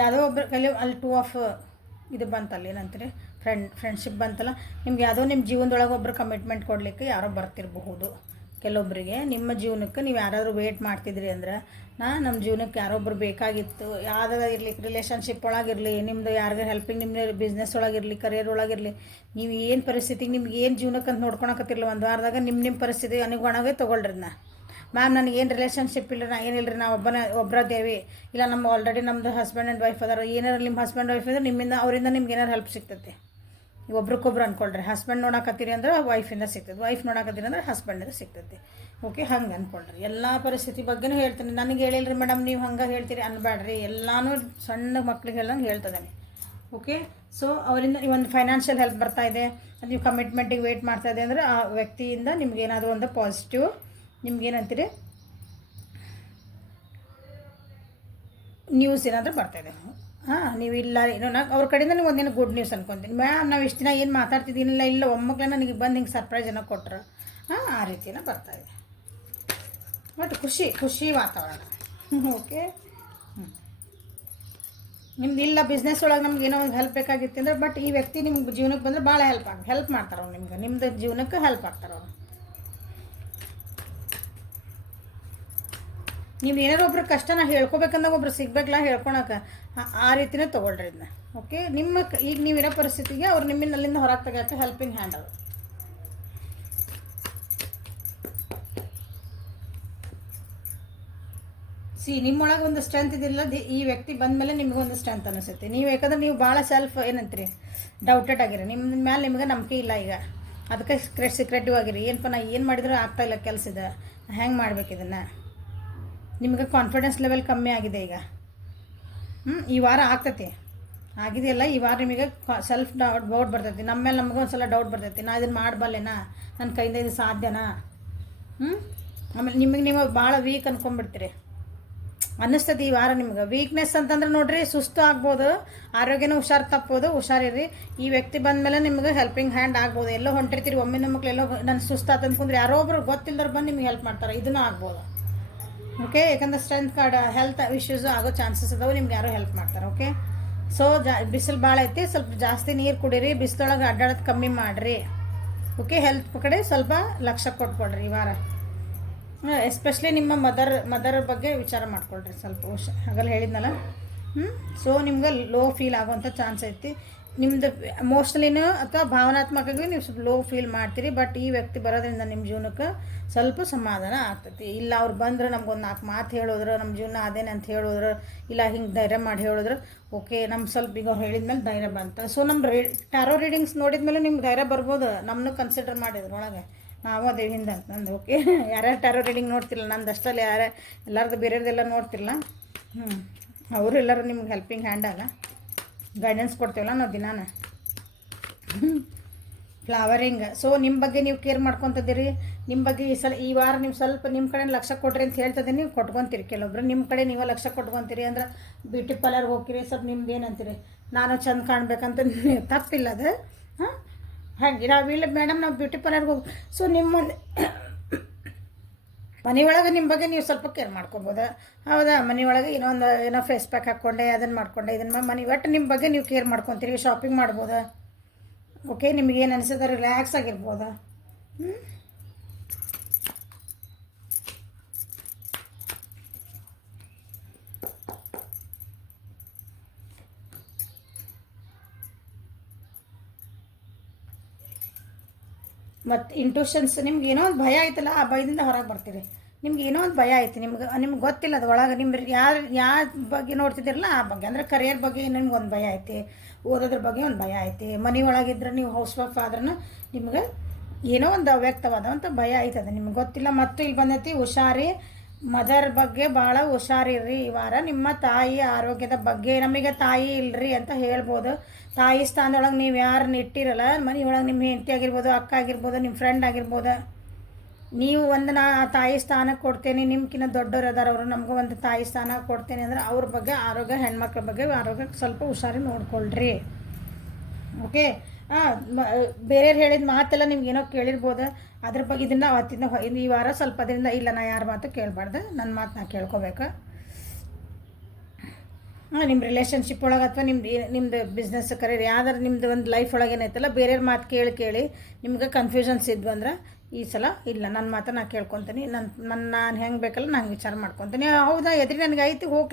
ಯಾವುದೋ ಒಬ್ಬರು ಕಲಿ ಅಲ್ಲಿ 2 ಆಫ್ ಇದು ಬಂತಲ್ಲ, ಏನಂತೀರಿ ಫ್ರೆಂಡ್ಶಿಪ್ ಬಂತಲ್ಲ. ನಿಮ್ಗೆ ಯಾವುದೋ ನಿಮ್ಮ ಜೀವನದೊಳಗೆ ಒಬ್ಬರು ಕಮಿಟ್ಮೆಂಟ್ ಕೊಡಲಿಕ್ಕೆ ಯಾರೋ ಬರ್ತಿರಬಹುದು. ಕೆಲವೊಬ್ಬರಿಗೆ ನಿಮ್ಮ ಜೀವನಕ್ಕೆ ನೀವು ಯಾರಾದರೂ ವೇಟ್ ಮಾಡ್ತಿದ್ರಿ ಅಂದ್ರೆ, ನಮ್ಮ ಜೀವನಕ್ಕೆ ಯಾರೊಬ್ಬರು ಬೇಕಾಗಿತ್ತು, ಯಾವುದಾದ್ರು ಇರಲಿ, ರಿಲೇಷನ್ಶಿಪ್ ಒಳಗಿರಲಿ, ನಿಮ್ಮದು ಯಾರಿಗಾರು ಹೆಲ್ಪಿಂಗ್, ನಿಮ್ಮ ಬಿಸ್ನೆಸ್ ಒಳಗಿರಲಿ, ಕರಿಯರ್ ಒಳಗಿರಲಿ, ನೀವು ಏನು ಪರಿಸ್ಥಿತಿಗೆ ನಿಮ್ಗೆ ಏನು ಜೀವನಕ್ಕೆ ಅಂತ ನೋಡ್ಕೊಳಕತ್ತಿರಲಿ ಒಂದು ವಾರದಾಗ ನಿಮ್ಮ ಪರಿಸ್ಥಿತಿ ಅನುಗುಣವೇ ತೊಗೊಳ್ರಿ. ಮ್ಯಾಮ್ ನನಗೇನು ರಿಲೇಷನ್ಶಿಪ್ ಇಲ್ಲ, ನಾ ಏನಿಲ್ಲರಿ, ನಾವು ಒಬ್ಬರದೇವಿ, ಇಲ್ಲ ನಮ್ಮ ಆಲ್ರೆಡಿ ನಮ್ಮದು ಹಸ್ಬೆಂಡ್ ಆ್ಯಂಡ್ ವೈಫ್ ಅದಾರ, ಏನಾರು ನಿಮ್ಮ ಹಸ್ಬೆಂಡ್ ವೈಫ್ ಇದ್ರೆ ನಿಮ್ಮಿಂದ ಅವರಿಂದ ನಿಮ್ಗೆ ಏನಾರು ಹೆಲ್ಪ್ ಸಿಗ್ತೈತೆ. ನೀವು ಒಬ್ರಿಗೊಬ್ರು ಅಂದ್ಕೊಳ್ರಿ. ಹಸ್ಬೆಂಡ್ ನೋಡಕತ್ತೀರಿ ಅಂದ್ರೆ ವೈಫಿಂದ ಸಿಗ್ತದೆ, ವೈಫ್ ನೋಡಕತ್ತೀರಿ ಅಂದ್ರೆ ಹಸ್ಬೆಂಡಿಂದ ಸಿಗ್ತೈತಿ. ಓಕೆ, ಹಂಗೆ ಅಂದ್ಕೊಳ್ರಿ. ಎಲ್ಲ ಪರಿಸ್ಥಿತಿ ಬಗ್ಗೆನೂ ಹೇಳ್ತೀನಿ. ನನಗೆ ಹೇಳಿಲ್ರಿ ಮೇಡಮ್ ನೀವು ಹಂಗೆ ಹೇಳ್ತೀರಿ ಅನ್ಬೇಡ್ರಿ, ಎಲ್ಲನೂ ಸಣ್ಣ ಮಕ್ಳಿಗೆ ಹೇಳಂಗೆ ಹೇಳ್ತದೇನೆ. ಓಕೆ, ಸೊ ಅವರಿಂದ ಒಂದು ಫೈನಾನ್ಷಿಯಲ್ ಹೆಲ್ಪ್ ಬರ್ತಾ ಇದೆ, ನೀವು ಕಮಿಟ್ಮೆಂಟಿಗೆ ವೆಯ್ಟ್ ಮಾಡ್ತಾ ಇದೆ ಅಂದರೆ ಆ ವ್ಯಕ್ತಿಯಿಂದ ನಿಮ್ಗೇನಾದರೂ ಒಂದು ಪಾಸಿಟಿವ್, ನಿಮ್ಗೇನಂತೀರಿ ನ್ಯೂಸ್ ಏನಾದರೂ ಬರ್ತಾಯಿದೆ. ನೀವು ಇಲ್ಲ ಏನೋ ಅವ್ರ ಕಡೆಯಿಂದ ನೀವು ಒಂದೇನೋ ಗುಡ್ ನ್ಯೂಸ್ ಅನ್ಕೊತೀನಿ. ಮ್ಯಾಮ್ ನಾವು ಇಷ್ಟು ದಿನ ಏನು ಮಾತಾಡ್ತಿದ್ದೀನಿಲ್ಲ, ಇಲ್ಲ ಒಮ್ಮಕ್ಳೆ ನನಗೆ ಬಂದು ಹಿಂಗೆ ಸರ್ಪ್ರೈಸ್ ಏನೋ ಕೊಟ್ಟರು, ಆ ರೀತಿನ ಬರ್ತಾಯಿದೆ. ಬಟ್ ಖುಷಿ ವಾತಾವರಣ. ಓಕೆ, ನಿಮ್ದು ಇಲ್ಲ ಬಿಸ್ನೆಸ್ ಒಳಗೆ ನಮ್ಗೆ ಏನೋ ಒಂದು ಹೆಲ್ಪ್ ಬೇಕಾಗಿತ್ತು ಅಂದರೆ, ಬಟ್ ಈ ವ್ಯಕ್ತಿ ನಿಮ್ಗೆ ಜೀವನಕ್ಕೆ ಬಂದರೆ ಭಾಳ ಹೆಲ್ಪ್ ಮಾಡ್ತಾರೆ ಅವ್ರು ನಿಮ್ಗೆ, ನಿಮ್ಮದು ಜೀವನಕ್ಕೆ ಹೆಲ್ಪ್ ಆಗ್ತಾರೆ ಅವರು. ನೀವು ಏನಾರು ಒಬ್ರು ಕಷ್ಟನ ಹೇಳ್ಕೊಬೇಕಂದಾಗ ಒಬ್ರು ಸಿಗ್ಬೇಕಲ್ಲ ಹೇಳ್ಕೊಳಕ್ಕೆ, ಆ ರೀತಿನೇ ತೊಗೊಳ್ರಿ ಇದನ್ನ. ಓಕೆ, ಈಗ ನೀವಿರೋ ಪರಿಸ್ಥಿತಿಗೆ ಅವ್ರು ನಿಮ್ಮಿಂದ ಅಲ್ಲಿಂದ ಹೊರಗೆ ತೆಗೆಯೋಕ್ಕೆ ಹೆಲ್ಪಿಂಗ್ ಹ್ಯಾಂಡ್ ಅವರು. ನಿಮ್ಮೊಳಗೆ ಒಂದು ಸ್ಟ್ರೆಂತ್ ಇದಿಲ್ಲ, ಈ ವ್ಯಕ್ತಿ ಬಂದಮೇಲೆ ನಿಮಗೊಂದು ಸ್ಟ್ರೆಂತ್ ಅನಿಸುತ್ತೆ. ನೀವು ಯಾಕಂದ್ರೆ ನೀವು ಭಾಳ ಸೆಲ್ಫ್ ಏನಂತೀರಿ ಡೌಟೆಡ್ ಆಗಿರಿ, ನಿಮ್ಮ ಮೇಲೆ ನಿಮ್ಗೆ ನಂಬಿಕೆ ಇಲ್ಲ. ಈಗ ಅದಕ್ಕೆ ಸೀಕ್ರೆಟಿವ್ ಆಗಿರಿ. ಏನಪ್ಪ ನಾ ಏನು ಮಾಡಿದ್ರೂ ಆಗ್ತಾಯಿಲ್ಲ ಕೆಲಸ, ಇದೆ ಹೆಂಗೆ ಮಾಡ್ಬೇಕು ಇದನ್ನು, ನಿಮ್ಗೆ ಕಾನ್ಫಿಡೆನ್ಸ್ ಲೆವೆಲ್ ಕಮ್ಮಿ ಆಗಿದೆ ಈಗ. ಈ ವಾರ ಆಗ್ತೈತಿ, ಆಗಿದೆಯಲ್ಲ ಈ ವಾರ ನಿಮಗೆ ಸೆಲ್ಫ್ ಡೌಟ್ ಬರ್ತೈತಿ. ನಮ್ಮ ಮೇಲೆ ನಮಗೊಂದು ಸಲ ಡೌಟ್ ಬರ್ತೈತಿ, ನಾ ಇದನ್ನು ಮಾಡಬಲ್ಲೆನಾ, ನನ್ನ ಕೈಯಿಂದ ಇದು ಸಾಧ್ಯನಾ. ಆಮೇಲೆ ನೀವು ಭಾಳ ವೀಕ್ ಅಂದ್ಕೊಂಡ್ಬಿಡ್ತೀರಿ ಅನ್ನಿಸ್ತೈತಿ ಈ ವಾರ ನಿಮ್ಗೆ. ವೀಕ್ನೆಸ್ ಅಂತಂದ್ರೆ ನೋಡ್ರಿ, ಸುಸ್ತು ಆಗ್ಬೋದು, ಆರೋಗ್ಯನೂ ಹುಷಾರು ಹುಷಾರಿರಿ. ಈ ವ್ಯಕ್ತಿ ಬಂದಮೇಲೆ ನಿಮ್ಗೆ ಹೆಲ್ಪಿಂಗ್ ಹ್ಯಾಂಡ್ ಆಗ್ಬೋದು. ಎಲ್ಲೋ ಹೊಂಟಿರ್ತೀರಿ, ಒಮ್ಮೆ ಮಕ್ಳು ಎಲ್ಲೋ ನನ್ನ ಸುಸ್ತಾತ ಅಂದ್ಕೊಂಡ್ರೆ ಯಾರೋ ಒಬ್ರು ಗೊತ್ತಿಲ್ಲದವ್ರು ಬಂದು ನಿಮ್ಗೆ ಹೆಲ್ಪ್ ಮಾಡ್ತಾರೆ, ಇದನ್ನೂ ಆಗ್ಬೋದು. ಓಕೆ, ಯಾಕಂದ್ರೆ ಸ್ಟ್ರೆಂತ್ ಕಾರ್ಡ್ ಹೆಲ್ತ್ ಇಶ್ಯೂಸು ಆಗೋ ಚಾನ್ಸಸ್ ಅದಾವೆ, ನಿಮ್ಗೆ ಯಾರೋ ಹೆಲ್ಪ್ ಮಾಡ್ತಾರೆ. ಓಕೆ, ಸೊ ಬಿಸಿಲು ಭಾಳ ಐತಿ, ಸ್ವಲ್ಪ ಜಾಸ್ತಿ ನೀರು ಕುಡೀರಿ, ಬಿಸಿಲೊಳಗೆ ಅಡ್ಡಾಡೋದು ಕಮ್ಮಿ ಮಾಡಿರಿ. ಓಕೆ, ಹೆಲ್ತ್ ಕಡೆ ಸ್ವಲ್ಪ ಲಕ್ಷ್ಯ ಕೊಟ್ಕೊಳ್ರಿ ಈ ವಾರ. ಎಸ್ಪೆಷಲಿ ನಿಮ್ಮ ಮದರ್ ಬಗ್ಗೆ ವಿಚಾರ ಮಾಡ್ಕೊಳ್ರಿ ಸ್ವಲ್ಪ. ಆಗಲ್ಲ ಹೇಳಿದ್ನಲ್ಲ. ಸೊ ನಿಮ್ಗೆ ಲೋ ಫೀಲ್ ಆಗೋವಂಥ ಚಾನ್ಸ್ ಐತಿ. ನಿಮ್ಮದು ಎಮೋಷ್ನಲಿನೂ ಅಥವಾ ಭಾವನಾತ್ಮಕವಾಗಿ ನೀವು ಸ್ವಲ್ಪ ಲೋ ಫೀಲ್ ಮಾಡ್ತೀರಿ. ಬಟ್ ಈ ವ್ಯಕ್ತಿ ಬರೋದ್ರಿಂದ ನಿಮ್ಮ ಜೀವನಕ್ಕೆ ಸ್ವಲ್ಪ ಸಮಾಧಾನ ಆಗ್ತೈತಿ. ಇಲ್ಲ ಅವ್ರು ಬಂದ್ರೆ ನಮ್ಗೊಂದು 4 ಮಾತು ಹೇಳಿದ್ರು, ನಮ್ಮ ಜೀವನ ಅದೇನೆ ಅಂತ ಹೇಳಿದ್ರು, ಇಲ್ಲ ಹಿಂಗೆ ಧೈರ್ಯ ಮಾಡಿ ಹೇಳಿದ್ರು, ಓಕೆ ನಮ್ಮ ಸ್ವಲ್ಪ ಈಗ ಹೇಳಿದ್ಮೇಲೆ ಧೈರ್ಯ ಬಂತು. ಸೊ ನಮ್ಮ ಟ್ಯಾರೋ ರೀಡಿಂಗ್ಸ್ ನೋಡಿದ್ಮೇಲೆ ನಿಮ್ಗೆ ಧೈರ್ಯ ಬರ್ಬೋದು. ನಮ್ಮನ್ನು ಕನ್ಸಿಡರ್ ಮಾಡಿದ್ರು ಒಳಗೆ, ನಾವು ಅದೇ ಹಿಂದೆ ಅಂತಂದು. ಓಕೆ, ಯಾರ್ಯಾರು ಟ್ಯಾರೋ ರೀಡಿಂಗ್ ನೋಡ್ತಿಲ್ಲ, ನಂದು ಅಷ್ಟಲ್ಲಿ ಎಲ್ಲರದ್ದು ಬೇರೆಯವ್ರದ್ದೆಲ್ಲ ನೋಡ್ತಿಲ್ಲ. ಅವರು ಎಲ್ಲರೂ ನಿಮ್ಗೆ ಹೆಲ್ಪಿಂಗ್ ಹ್ಯಾಂಡ್ ಅಲ್ಲ. ಗೈಡೆನ್ಸ್ ಕೊಡ್ತೀವಲ್ಲ ನಾವು ದಿನಾನ ಫ್ಲವರಿಂಗ್. ಸೊ ನಿಮ್ಮ ಬಗ್ಗೆ ನೀವು ಕೇರ್ ಮಾಡ್ಕೊತಿದ್ದೀರಿ. ನಿಮ್ಮ ಬಗ್ಗೆ ಈ ವಾರ ನೀವು ಸ್ವಲ್ಪ ನಿಮ್ಮ ಕಡೆ ಲಕ್ಷ ಕೊಡ್ರಿ ಅಂತ ಹೇಳ್ತದೆ. ನೀವು ಕೊಟ್ಕೊತೀರಿ. ಕೆಲವೊಬ್ರು ನಿಮ್ಮ ಕಡೆ ನೀವು ಲಕ್ಷ ಕೊಟ್ಕೊತೀರಿ ಅಂದ್ರೆ ಬ್ಯೂಟಿ ಪಾರ್ಲರ್ಗೆ ಹೋಗ್ತೀರಿ. ಸ್ವಲ್ಪ ನಿಮ್ದು ಏನಂತೀರಿ, ನಾನು ಚಂದ ಕಾಣ್ಬೇಕಂತ ತಪ್ಪಿಲ್ಲ ಅದು. ಹಾಂ, ಹಾಗೆ ನಾವಿಲ್ಲ ಮೇಡಮ್ ನಾವು ಬ್ಯೂಟಿ ಪಾರ್ಲರ್ಗೆ ಹೋಗಿ. ಸೊ ನಿಮ್ಮ ಮನೆಯೊಳಗೆ ನಿಮ್ಮ ಬಗ್ಗೆ ನೀವು ಸ್ವಲ್ಪ ಕೇರ್ ಮಾಡ್ಕೊಬೋದು. ಹೌದಾ, ಮನೆಯೊಳಗೆ ಏನೋ ಫೇಸ್ ಪ್ಯಾಕ್ ಹಾಕ್ಕೊಂಡೆ, ಅದನ್ನು ಮಾಡ್ಕೊಂಡೆ, ಇದನ್ನು ಒಟ್ಟು ನಿಮ್ಮ ಬಗ್ಗೆ ನೀವು ಕೇರ್ ಮಾಡ್ಕೊತೀರಿ. ಶಾಪಿಂಗ್ ಮಾಡ್ಬೋದಾ, ಓಕೆ, ನಿಮಗೇನು ಅನಿಸುತ್ತೆ ರಿಲ್ಯಾಕ್ಸ್ ಆಗಿರ್ಬೋದಾ. ಮತ್ತು ಇಂಟ್ಯೂಷನ್ಸ್ ನಿಮ್ಗೆ ಏನೋ ಒಂದು ಭಯ ಆಯ್ತಲ್ಲ, ಆ ಭಯದಿಂದ ಹೊರಗೆ ಬರ್ತೀರಿ. ನಿಮ್ಗೆ ಏನೋ ಒಂದು ಭಯ ಆಯ್ತು, ನಿಮ್ಗೆ ಗೊತ್ತಿಲ್ಲ ಅದು ಒಳಗೆ ನಿಮ್ಮ ಯಾರ ಬಗ್ಗೆ ನೋಡ್ತಿದ್ದೀರಲ್ಲ ಆ ಬಗ್ಗೆ. ಅಂದರೆ ಕರಿಯರ್ ಬಗ್ಗೆ ನಿಮ್ಗೆ ಒಂದು ಭಯ ಐತಿ, ಓದೋದ್ರ ಬಗ್ಗೆ ಒಂದು ಭಯ ಐತಿ, ಮನೆ ಒಳಗಿದ್ರೆ ನೀವು ಹೌಸ್ ವೈಫ್ ಆದ್ರೂ ನಿಮ್ಗೆ ಏನೋ ಒಂದು ಅವ್ಯಕ್ತವಾದಂಥ ಭಯ ಆಯ್ತದ, ನಿಮ್ಗೆ ಗೊತ್ತಿಲ್ಲ. ಮತ್ತು ಇಲ್ಲಿ ಬಂದೈತಿ ಹುಷಾರಿ, ಮದರ್ ಬಗ್ಗೆ ಭಾಳ ಹುಷಾರಿರ್ರಿ ಈ ವಾರ. ನಿಮ್ಮ ತಾಯಿ ಆರೋಗ್ಯದ ಬಗ್ಗೆ, ನಮಗೆ ತಾಯಿ ಇಲ್ಲರಿ ಅಂತ ಹೇಳ್ಬೋದು. ತಾಯಿ ಸ್ಥಾನದೊಳಗೆ ನೀವು ಯಾರನ್ನ ಇಟ್ಟಿರಲ್ಲ, ಮನೆಯೊಳಗೆ ನಿಮ್ಮ ಹೆಂಡತಿ ಆಗಿರ್ಬೋದು, ಅಕ್ಕ ಆಗಿರ್ಬೋದು, ನಿಮ್ಮ ಫ್ರೆಂಡ್ ಆಗಿರ್ಬೋದು, ನೀವು ಒಂದು ತಾಯಿ ಸ್ಥಾನ ಕೊಡ್ತೇನೆ, ನಿಮ್ಗಿನ್ನ ದೊಡ್ಡವರು ಅದಾರ ಅವರು, ನಮಗೂ ಒಂದು ತಾಯಿ ಸ್ಥಾನ ಕೊಡ್ತೇನೆ ಅಂದ್ರೆ ಅವ್ರ ಬಗ್ಗೆ ಆರೋಗ್ಯ, ಹೆಣ್ಮಕ್ಳ ಬಗ್ಗೆ ಆರೋಗ್ಯ ಸ್ವಲ್ಪ ಹುಷಾರಿ ನೋಡ್ಕೊಳ್ರಿ. ಓಕೆ, ಬೇರೆಯವ್ರು ಹೇಳಿದ ಮಾತೆಲ್ಲ ನಿಮ್ಗೆ ಏನೋ ಕೇಳಿರ್ಬೋದು. ಅದ್ರ ಬಗ್ಗೆ ಅವತ್ತಿಂದ ಈ ವಾರ ಸ್ವಲ್ಪ ಅದರಿಂದ ಇಲ್ಲ, ನಾ ಯಾರ ಮಾತು ಕೇಳಬಾರ್ದು, ನನ್ನ ಮಾತು ನಾ ಕೇಳ್ಕೊಬೇಕು. ನಿಮ್ಮ ರಿಲೇಷನ್ಶಿಪ್ ಒಳಗೆ ಅಥವಾ ನಿಮ್ಮದು ಬಿಸ್ನೆಸ್ ಕರೀರಿ, ಯಾವ್ದಾರು ನಿಮ್ಮದು ಒಂದು ಲೈಫ್ ಒಳಗೆ ಏನೈತಲ್ಲ, ಬೇರೆಯವ್ರ ಮಾತು ಕೇಳಿ ನಿಮ್ಗೆ ಕನ್ಫ್ಯೂಷನ್ಸ್ ಇದ್ವು ಅಂದ್ರೆ ಈ ಸಲ ಇಲ್ಲ, ನನ್ನ ಮಾತು ನಾ ಕೇಳ್ಕೊತೀನಿ, ನಾನು ಹೆಂಗೆ ಬೇಕಲ್ಲ ನಾನು ವಿಚಾರ ಮಾಡ್ಕೊತೀನಿ. ಹೌದಾ, ಎದುರು ನನಗೆ ಐತಿ, ಹೋಗಿ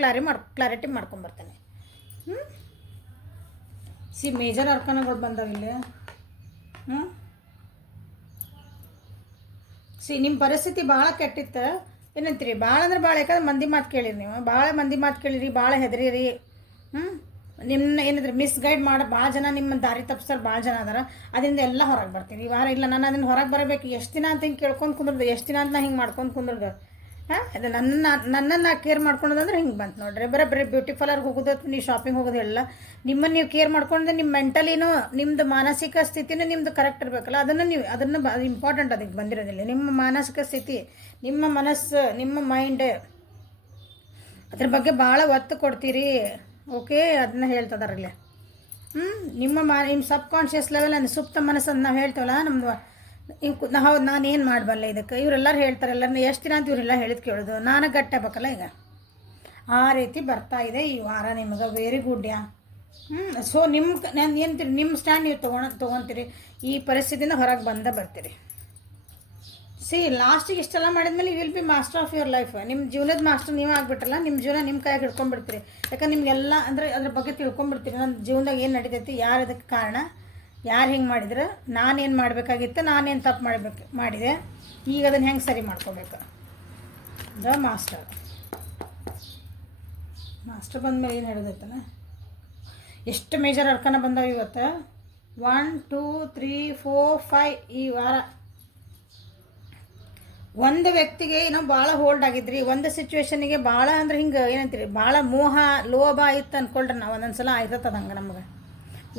ಕ್ಲಾರಿಟಿ ಮಾಡ್ಕೊಂಬರ್ತೇನೆ. ಮೇಜರ್ ಅರ್ಕನಗಳು ಬಂದಾವಿಲ್ಲಿ. ನಿಮ್ಮ ಪರಿಸ್ಥಿತಿ ಭಾಳ ಕೆಟ್ಟಿತ್ತು ಏನಂತೀರಿ, ಭಾಳ ಅಂದ್ರೆ ಭಾಳ. ಯಾಕಂದ್ರೆ ಮಂದಿ ಮಾತು ಕೇಳಿರಿ, ನೀವು ಭಾಳ ಮಂದಿ ಮಾತು ಕೇಳಿರಿ, ಭಾಳ ಹೆದರಿರಿ. ನಿಮ್ಮನ್ನ ಏನಿದ್ರೆ ಮಿಸ್ಗೈಡ್ ಮಾಡಿ ಭಾಳ ಜನ ನಿಮ್ಮ ದಾರಿ ತಪ್ಪಿಸ್ತಾರೆ, ಭಾಳ ಜನ ಅದಾರ. ಅದರಿಂದ ಎಲ್ಲ ಹೊರಗೆ ಬರ್ತೀರಿ ಈ ವಾರ. ಇಲ್ಲ ನಾನು ಅದನ್ನು ಹೊರಗೆ ಬರಬೇಕು, ಎಷ್ಟು ದಿನ ಅಂತ ಹಿಂಗೆ ಕೇಳ್ಕೊಂಡು ಕುಂದ್ರದು, ಎಷ್ಟು ದಿನ ಅಂತ ಹಿಂಗೆ ಮಾಡ್ಕೊಂಡು ಕುಂದ್ರದು. ಅದು ನನ್ನನ್ನು ಕೇರ್ ಮಾಡ್ಕೊಳೋದಂದ್ರೆ ಹಿಂಗೆ ಬಂತು ನೋಡ್ರಿ. ಬರೀ ಬ್ಯೂಟಿ ಪಾರ್ಲರ್ಗೆ ಹೋಗೋದು, ನೀವು ಶಾಪಿಂಗ್ ಹೋಗೋದು ಎಲ್ಲ ನಿಮ್ಮನ್ನು ನೀವು ಕೇರ್ ಮಾಡ್ಕೊಂಡ್ರೆ ನಿಮ್ಮ ಮೆಂಟಲಿನೂ ನಿಮ್ಮದು ಮಾನಸಿಕ ಸ್ಥಿತಿನೂ ನಿಮ್ಮದು ಕರೆಕ್ಟ್ ಇರಬೇಕಲ್ಲ, ಅದನ್ನು ಇಂಪಾರ್ಟೆಂಟ್ ಅದಕ್ಕೆ ಬಂದಿರೋದಿಲ್ಲ. ನಿಮ್ಮ ಮಾನಸಿಕ ಸ್ಥಿತಿ, ನಿಮ್ಮ ಮನಸ್ಸು, ನಿಮ್ಮ ಮೈಂಡ್, ಅದ್ರ ಬಗ್ಗೆ ಭಾಳ ಒತ್ತು ಕೊಡ್ತೀರಿ. ಓಕೆ, ಅದನ್ನ ಹೇಳ್ತದಾರಲ್ಲಿ. ನಿಮ್ಮ ಸಬ್ ಕಾನ್ಷಿಯಸ್ ಲೆವೆಲ್ ಅಂದರೆ ಸುಪ್ತ ಮನಸ್ಸನ್ನು ನಾವು ಹೇಳ್ತೇವಲ್ಲ, ನಮ್ಮದು ಹೌದು ನಾನೇನು ಮಾಡಬಲ್ಲೆ ಇದಕ್ಕೆ, ಇವರೆಲ್ಲರೂ ಹೇಳ್ತಾರೆ, ಎಲ್ಲರನ್ನ ಎಷ್ಟು ದಿನ ಅಂತ ಇವರೆಲ್ಲ ಹೇಳಿದ್ ಕೇಳೋದು, ನಾನು ಗಟ್ಟಬೇಕಲ್ಲ ಈಗ. ಆ ರೀತಿ ಬರ್ತಾ ಇದೆ ಈ ವಾರ ನಿಮಗೆ. ವೆರಿ ಗುಡ್ ಯಾ. ಸೊ ನಾನು ಏನಂತೀರಿ, ನಿಮ್ಮ ಸ್ಟ್ಯಾಂಡ್ ನೀವು ತೊಗೊತೀರಿ, ಈ ಪರಿಸ್ಥಿತಿಯಿಂದ ಹೊರಗೆ ಬರ್ತೀರಿ. ಲಾಸ್ಟಿಗೆ ಇಷ್ಟೆಲ್ಲ ಮಾಡಿದ್ಮೇಲೆ you will be master of your life. ನಿಮ್ಮ ಜೀವನದ ಮಾಸ್ಟರ್ ನೀವೇ ಆಗ್ಬಿಟ್ರಲ್ಲ, ನಿಮ್ಮ ಜೀವನ ನಿಮ್ಮ ಕೈಯಾಗಿ ಹಿಡ್ಕೊಂಡ್ಬಿಡ್ತೀರಿ. ಯಾಕಂದ್ರೆ ನಿಮಗೆಲ್ಲ ಅಂದರೆ ಅದ್ರ ಬಗ್ಗೆ ತಿಳ್ಕೊಂಬಿಡ್ತೀರಿ. ನನ್ನ ಜೀವನದಾಗ ಏನು ನಡೀತೈತಿ, ಯಾರು ಅದಕ್ಕೆ ಕಾರಣ, ಯಾರು ಹಿಂಗೆ ಮಾಡಿದ್ರೆ, ನಾನೇನು ಮಾಡಬೇಕಾಗಿತ್ತು, ನಾನೇನು ತಪ್ಪು ಮಾಡಿದೆ, ಈಗ ಅದನ್ನು ಹೆಂಗೆ ಸರಿ ಮಾಡ್ಕೋಬೇಕು. ದ ಮಾಸ್ಟರ್ ಬಂದಮೇಲೆ ಏನು ಹೇಳಿದೈತನ, ಎಷ್ಟು ಮೇಜರ್ ಅರ್ಕನ ಬಂದಾವ ಇವತ್ತು. 1 2 3 4 5 ಈ ವಾರ ಒಂದು ವ್ಯಕ್ತಿಗೆ ಏನೋ ಭಾಳ ಹೋಲ್ಡ್ ಆಗಿದ್ರಿ, ಒಂದು ಸಿಚುವೇಶನಿಗೆ ಭಾಳ ಅಂದ್ರೆ ಹಿಂಗೆ ಏನಂತೀರಿ, ಭಾಳ ಮೋಹ ಲೋಭ ಇತ್ತು ಅಂದ್ಕೊಳ್ರಿ. ನಾವು ಒಂದೊಂದ್ಸಲ ಆಯ್ತದ ಹಂಗೆ ನಮ್ಗೆ.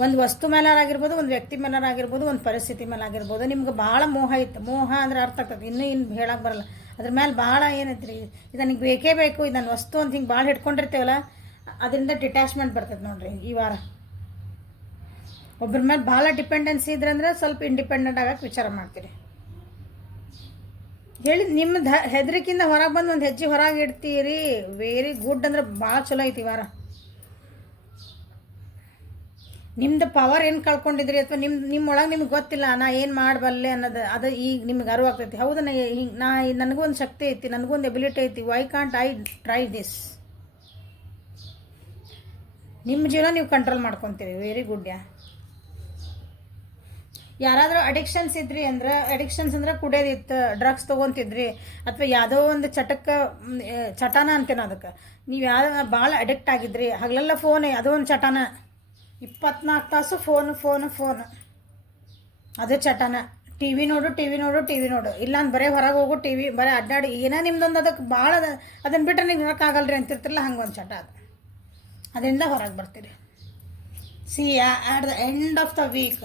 ಒಂದು ವಸ್ತು ಮೇಲಾಗಿರ್ಬೋದು, ಒಂದು ವ್ಯಕ್ತಿ ಮೇಲಾಗಿರ್ಬೋದು, ಒಂದು ಪರಿಸ್ಥಿತಿ ಮೇಲಾಗಿರ್ಬೋದು, ನಿಮ್ಗೆ ಭಾಳ ಮೋಹ ಇತ್ತು. ಮೋಹ ಅಂದ್ರೆ ಅರ್ಥ ಆಗ್ತದೆ, ಇನ್ನು ಹೇಳಕ್ಕೆ ಬರಲ್ಲ. ಅದ್ರ ಮೇಲೆ ಭಾಳ ಏನೈತ್ರಿ, ಇದು ನನಗೆ ಬೇಕೇ ಬೇಕು, ಇದು ನನ್ನ ವಸ್ತು ಅಂತ ಹಿಂಗೆ ಭಾಳ ಹಿಡ್ಕೊಂಡಿರ್ತೇವಲ್ಲ, ಅದರಿಂದ ಡಿಟ್ಯಾಚ್ಮೆಂಟ್ ಬರ್ತದೆ ನೋಡ್ರಿ ಈ ವಾರ. ಒಬ್ಬರ ಮೇಲೆ ಭಾಳ ಡಿಪೆಂಡೆನ್ಸಿ ಇದ್ರಂದ್ರೆ ಸ್ವಲ್ಪ ಇಂಡಿಪೆಂಡೆಂಟ್ ಆಗಕ್ಕೆ ವಿಚಾರ ಮಾಡ್ತೀರಿ. ಹೇಳಿ ನಿಮ್ಮ ಹೆದರಿಕೆಯಿಂದ ಹೊರಗೆ ಬಂದು ಒಂದು ಹೆಜ್ಜೆ ಹೊರಗೆ ಇಡ್ತೀರಿ. ವೆರಿ ಗುಡ್, ಅಂದ್ರೆ ಭಾಳ ಚಲೋ ಐತಿ ವಾರ. ನಿಮ್ದು ಪವರ್ ಏನು ಕಳ್ಕೊಂಡಿದ್ರಿ, ಅಥವಾ ನಿಮ್ಮೊಳಗೆ ನಿಮ್ಗೆ ಗೊತ್ತಿಲ್ಲ ನಾ ಏನು ಮಾಡಬಲ್ಲೆ ಅನ್ನೋದು, ಅದು ಈಗ ನಿಮ್ಗೆ ಅರಿವಾಗ್ತೈತಿ. ಹೌದು, ನನಗೂ ಒಂದು ಶಕ್ತಿ ಐತಿ, ನನಗೂ ಒಂದು ಎಬಿಲಿಟಿ ಐತಿ, why can't I try this. ನಿಮ್ಮ ಜೀವನ ನೀವು ಕಂಟ್ರೋಲ್ ಮಾಡ್ಕೊತೀರಿ. ವೆರಿ ಗುಡ್ ಯಾ. ಯಾರಾದರೂ ಅಡಿಕ್ಷನ್ಸ್ ಇದ್ರಿ ಅಂದ್ರೆ, ಅಡಿಕ್ಷನ್ಸ್ ಅಂದ್ರೆ ಕುಡಿಯೋದಿತ್ತು, ಡ್ರಗ್ಸ್ ತೊಗೊತಿದ್ರಿ, ಅಥವಾ ಯಾವುದೋ ಒಂದು ಚಟನ ಅಂತೇನೋ ಅದಕ್ಕೆ, ನೀವು ಯಾವುದೋ ಭಾಳ ಅಡಿಕ್ಟ್ ಆಗಿದ್ರಿ, ಹಗಲೆಲ್ಲ ಫೋನ್, ಅದೋ ಒಂದು ಚಟನ, 24 ತಾಸು ಫೋನು, ಅದು ಚಟನ. ಟಿ ವಿ ನೋಡು, ಇಲ್ಲ ಅಂತ ಬರೀ ಹೊರಗೆ ಹೋಗು, ಟಿ ವಿ ಬರೀ ಅಡ್ಡಾಡಿ, ಏನೋ ನಿಮ್ದೊಂದು ಅದಕ್ಕೆ ಭಾಳ ಅದನ್ನು ಬಿಟ್ಟರೆ ನೀವು ಇರೋಕ್ಕಾಗಲ್ರಿ ಅಂತಿರ್ತಿರಲ್ಲ, ಹಂಗೊಂದು ಚಟ ಅದು. ಅದರಿಂದ ಹೊರಗೆ ಬರ್ತೀರಿ. See at the end of the week,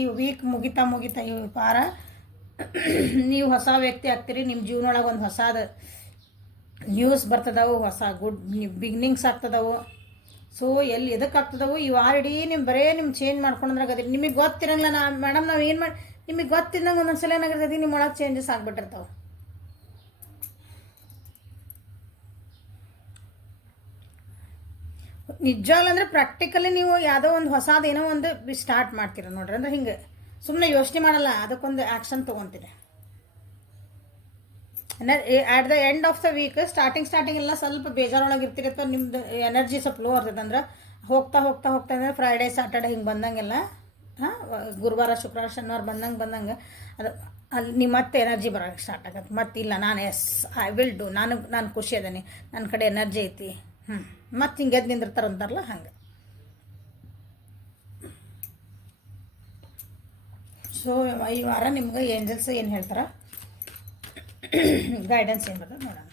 ಈ ವೀಕ್ ಮುಗಿತಾ ಈ ವಾರ ನೀವು ಹೊಸ ವ್ಯಕ್ತಿ ಆಗ್ತೀರಿ. ನಿಮ್ಮ ಜೀವನೊಳಗೆ ಒಂದು ಹೊಸದ ನ್ಯೂಸ್ ಬರ್ತದವು, ಹೊಸ ಗುಡ್ ಬಿಗಿನಿಂಗ್ಸ್ ಆಗ್ತದವು. ಸೊ ಎದಕ್ಕೆ ಆಗ್ತದವು ಈ ವಾರ ಇಡೀ ನಿಮ್ಮ ಬರೇ ನಿಮ್ಮ ಚೇಂಜ್ ಮಾಡ್ಕೊಂಡ್ರಾಗದಿ. ನಿಮಗೆ ಗೊತ್ತಿರಂಗಿಲ್ಲ ಮೇಡಮ್ ನಾವು ಏನು ಮಾಡಿ, ನಿಮಗೆ ಗೊತ್ತಿದ್ದಂಗೆ ಒಂದೊಂದ್ಸಲ ಏನಾಗಿರ್ತೈತಿ ನಿಮ್ಮ ಒಳಗೆ ಚೇಂಜಸ್ ಆಗ್ಬಿಟ್ಟಿರ್ತಾವೆ. ನಿಜವಾಗ್ಲೂ ಅಂದರೆ ಪ್ರಾಕ್ಟಿಕಲಿ ನೀವು ಯಾವುದೋ ಒಂದು ಹೊಸದು ಏನೋ ಒಂದು ಸ್ಟಾರ್ಟ್ ಮಾಡ್ತೀರ ನೋಡ್ರಿ. ಅಂದ್ರೆ ಹಿಂಗೆ ಸುಮ್ಮನೆ ಯೋಚನೆ ಮಾಡಲ್ಲ, ಅದಕ್ಕೊಂದು ಆ್ಯಕ್ಷನ್ ತೊಗೊತೀರಿ. At the end of the week starting ಎಲ್ಲ ಸ್ವಲ್ಪ ಬೇಜಾರೊಳಗೆ ಇರ್ತೀರಿ, ಅಥವಾ ನಿಮ್ದು ಎನರ್ಜಿ ಸ್ವಲ್ಪ ಲೋ ಇರ್ತದೆ. ಅಂದ್ರೆ ಹೋಗ್ತಾ ಅಂದರೆ ಫ್ರೈಡೇ ಸ್ಯಾಟರ್ಡೆ ಹಿಂಗೆ ಬಂದಂಗೆಲ್ಲ, ಗುರುವಾರ ಶುಕ್ರವಾರ ಶನಿವಾರ ಬಂದಂಗೆ ಅದು ಅಲ್ಲಿ ನಿಮ್ಮ ಮತ್ತೆ ಎನರ್ಜಿ ಬರೋಕ್ಕೆ ಸ್ಟಾರ್ಟ್ ಆಗತ್ತೆ. ಮತ್ತಿಲ್ಲ ನಾನು ಐ ವಿಲ್ ಡೂ, ನಾನು ಖುಷಿ ಅದೇನಿ, ನನ್ನ ಕಡೆ ಎನರ್ಜಿ ಐತಿ, ಮತ್ತು ಹಿಂಗೆ ಎದ್ದು ನಿಂದಿರ್ತಾರಂತಾರಲ್ಲ ಹಂಗೆ. ಸೊ ಈ ವಾರ ನಿಮ್ಗೆ ಏಂಜಲ್ಸ್ ಏನು ಹೇಳ್ತಾರೆ, ಗೈಡೆನ್ಸ್ ಏನು ಬರ್ತದೆ ನೋಡೋಣ.